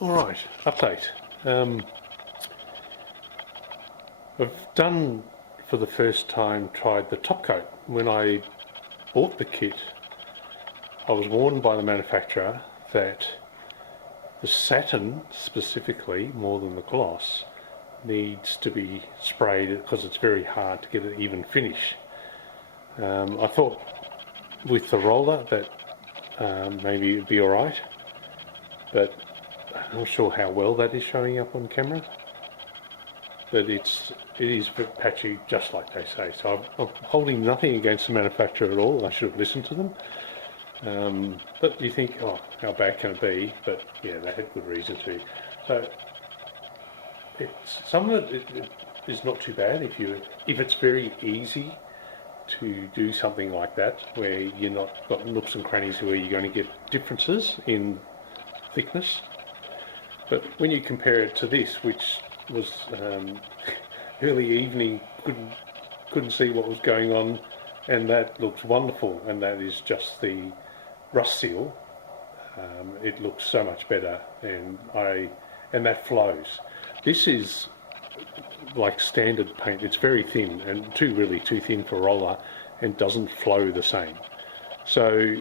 Alright, update. I've done, for the first time, tried the top coat. When I bought the kit, I was warned by the manufacturer that the satin specifically, more than the gloss, needs to be sprayed because it's very hard to get an even finish. I thought with the roller that maybe it'd be alright, but I'm not sure how well that is showing up on camera. But it is patchy, just like they say. So I'm holding nothing against the manufacturer at all. I should have listened to them. But you think, oh, how bad can it be? But yeah, they had good reason to. So some of it is not too bad if it's very easy to do something like that, where you're not got nooks and crannies where you're going to get differences in thickness. But when you compare it to this, which was early evening, couldn't see what was going on, and that looks wonderful, and that is just the rust seal. It looks so much better, and that flows. This is like standard paint. It's very thin, and really too thin for roller, and doesn't flow the same. So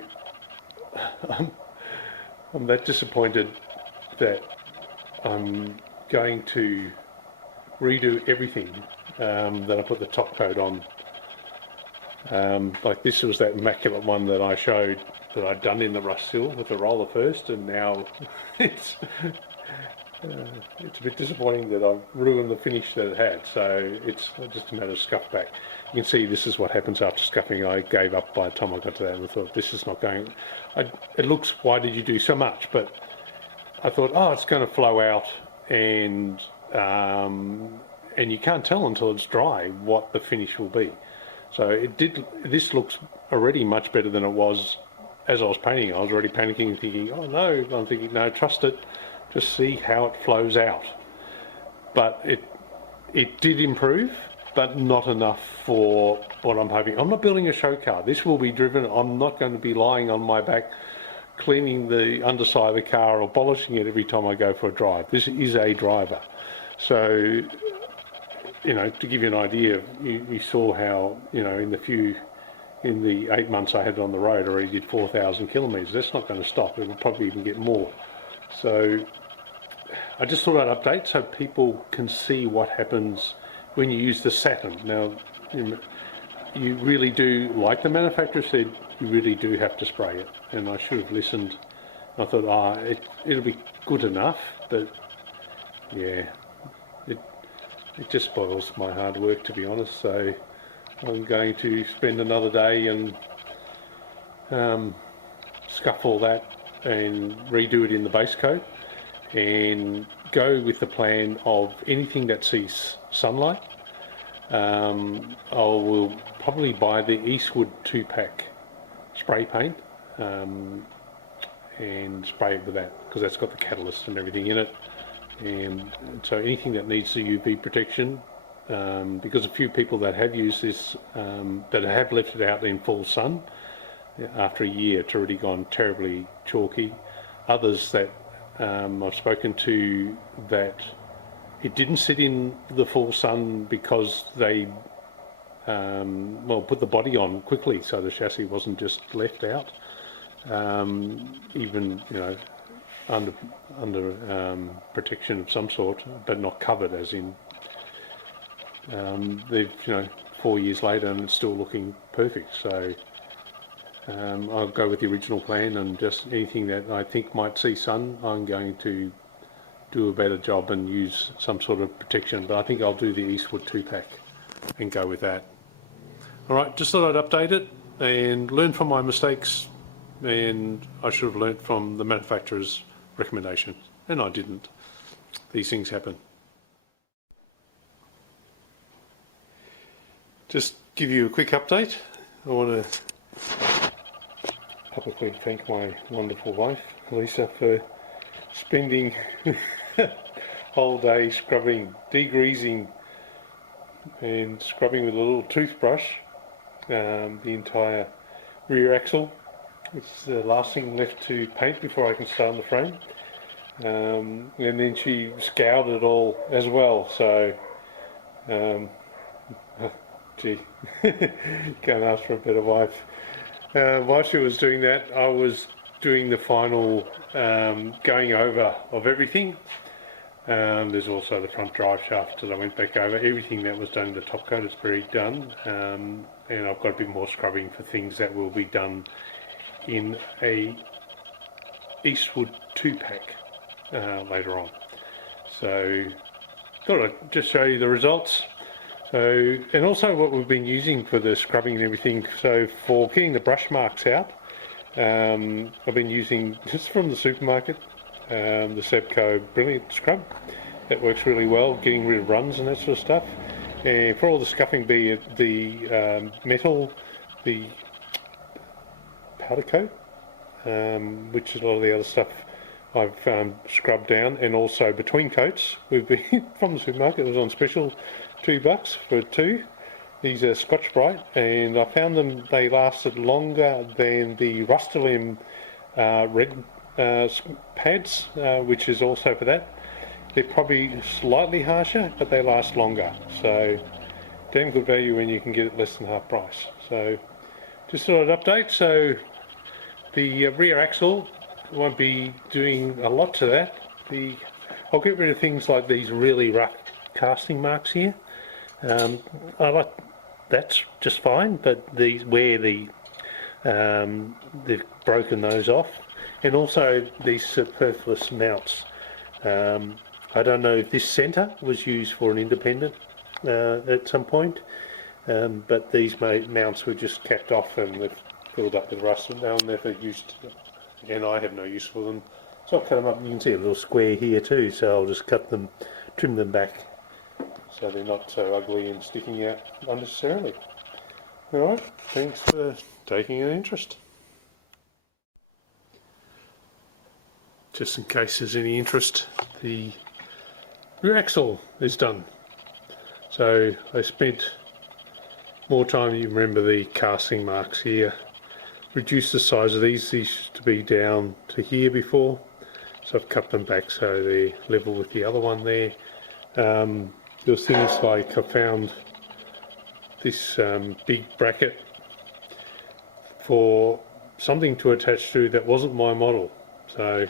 I'm that disappointed that I'm going to redo everything that I put the top coat on. Like this was that immaculate one that I showed that I'd done in the rust seal with the roller first, and now it's a bit disappointing that I've ruined the finish that it had. So it's just a matter of scuff back. You can see this is what happens after scuffing. I gave up by the time I got to that, and I thought, this is not going. It looks, why did you do so much? But I thought, oh, it's going to flow out, and you can't tell until it's dry what the finish will be. So it did. This looks already much better than it was as I was painting. I was already panicking and thinking, oh no. I'm thinking, no, trust it. Just see how it flows out. But it did improve, but not enough for what I'm hoping. I'm not building a show car. This will be driven. I'm not going to be lying on my back cleaning the underside of the car or polishing it every time I go for a drive. This is a driver. So, you know, to give you an idea, you saw how, you know, in the 8 months I had it on the road, I already did 4,000 kilometres. That's not going to stop. It will probably even get more. So I just thought I'd update so people can see what happens when you use the satin. Now, you really do, like the manufacturer said, you really do have to spray it. And I should have listened. I thought, it'll be good enough, but yeah, it just spoils my hard work, to be honest. So I'm going to spend another day and scuff all that and redo it in the base coat, and go with the plan of anything that sees sunlight. I will probably buy the Eastwood 2-pack spray paint and spray it with that, because that's got the catalyst and everything in it. And so anything that needs the UV protection, because a few people that have used this, that have left it out in full sun, after a year it's already gone terribly chalky. Others that I've spoken to, that it didn't sit in the full sun because they put the body on quickly, so the chassis wasn't just left out, even, you know, under protection of some sort, but not covered, as in they've, you know, 4 years later and it's still looking perfect. So I'll go with the original plan, and just anything that I think might see sun, I'm going to do a better job and use some sort of protection. But I think I'll do the Eastwood 2-pack and go with that. Alright, just thought I'd update it and learn from my mistakes, and I should have learnt from the manufacturer's recommendation, and I didn't. These things happen. Just give you a quick update. I want to publicly thank my wonderful wife, Lisa, for spending whole day scrubbing, degreasing and scrubbing with a little toothbrush the entire rear axle. It's the last thing left to paint before I can start on the frame. and then she scoured it all as well. So, gee, can't ask for a better wife. While she was doing that, I was doing the final going over of everything. There's also the front drive shaft that I went back over. Everything that was done in the top coat is very done, and I've got a bit more scrubbing for things that will be done in a Eastwood 2-pack later on. So thought I'd just show you the results. So, and also what we've been using for the scrubbing and everything. So for getting the brush marks out, I've been using this from the supermarket, the Sebco Brilliant Scrub. That works really well, getting rid of runs and that sort of stuff. And for all the scuffing, be it the metal, the powder coat, which is a lot of the other stuff I've scrubbed down, and also between coats. We've been from the supermarket, it was on special, $2 for 2. These are Scotch Brite, and I found them, they lasted longer than the Rust-Oleum red pads, which is also for that. They're probably slightly harsher, but they last longer. So damn good value when you can get it less than half price. So just thought I'd update. So the rear axle won't be doing a lot to that. I'll get rid of things like these really rough casting marks here. I like that's just fine, but these where they've broken those off, and also these superfluous mounts. I don't know if this centre was used for an independent at some point, but these mounts were just capped off and they've filled up with rust, and they'll never used, and I have no use for them. So I'll cut them up. You can see a little square here too, so I'll just cut them, trim them back, so they're not so ugly and sticking out unnecessarily. Alright, thanks for taking an interest. Just in case there's any interest, the rear axle is done. So I spent more time, you remember the casting marks here, reduced the size of these used to be down to here before, so I've cut them back so they're level with the other one there. There was things like I found this big bracket for something to attach to that wasn't my model. So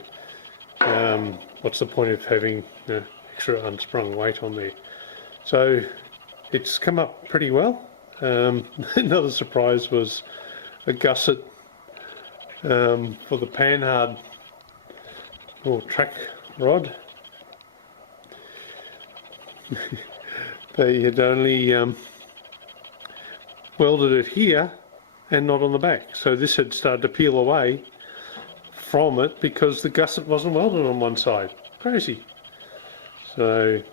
what's the point of having extra unsprung weight on there? So it's come up pretty well. Another surprise was a gusset for the panhard or track rod. They had only welded it here and not on the back, so this had started to peel away from it because the gusset wasn't welded on one side. Crazy. So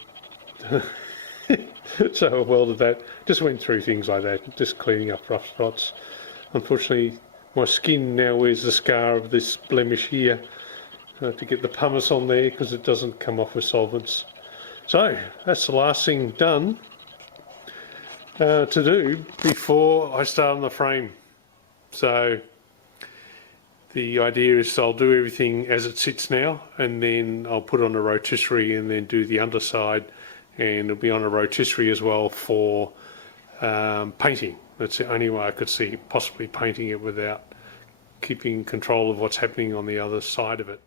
so I welded that, just went through things like that, just cleaning up rough spots. Unfortunately my skin now wears the scar of this blemish here. I have to get the pumice on there because it doesn't come off with solvents. So that's the last thing done to do before I start on the frame. So the idea is I'll do everything as it sits now, and then I'll put on a rotisserie and then do the underside, and it'll be on a rotisserie as well for painting. That's the only way I could see possibly painting it without keeping control of what's happening on the other side of it.